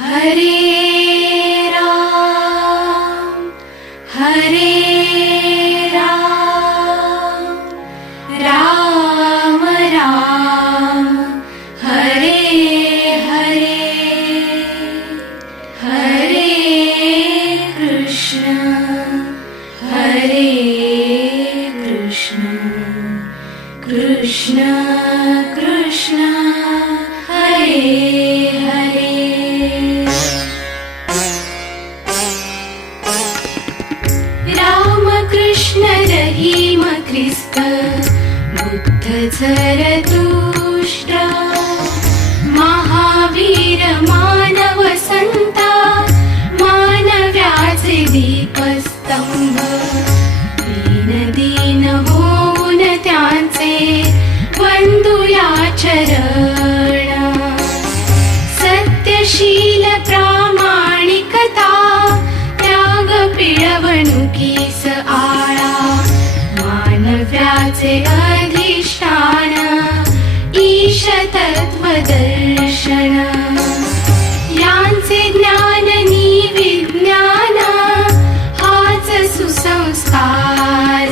हरे राम राम राम हरे हरे हरे कृष्ण कृष्ण कृष्ण हरे हरे। राम कृष्ण रहीम ख्रिस्त बुद्ध झरतुष्ट्र महावीर मानव संता मानव्याचे दीपस्तंभ दीन होऊन त्यांचे वंदुया चरण सत्यशील प्रामाणिकता त्याग पिळवणुकीस आळा मानव्याचे अधिष्ठान ईश तत्वदर्शन यांचे ज्ञान नि विज्ञान हाच सुसंस्कार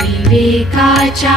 विवेकाच्या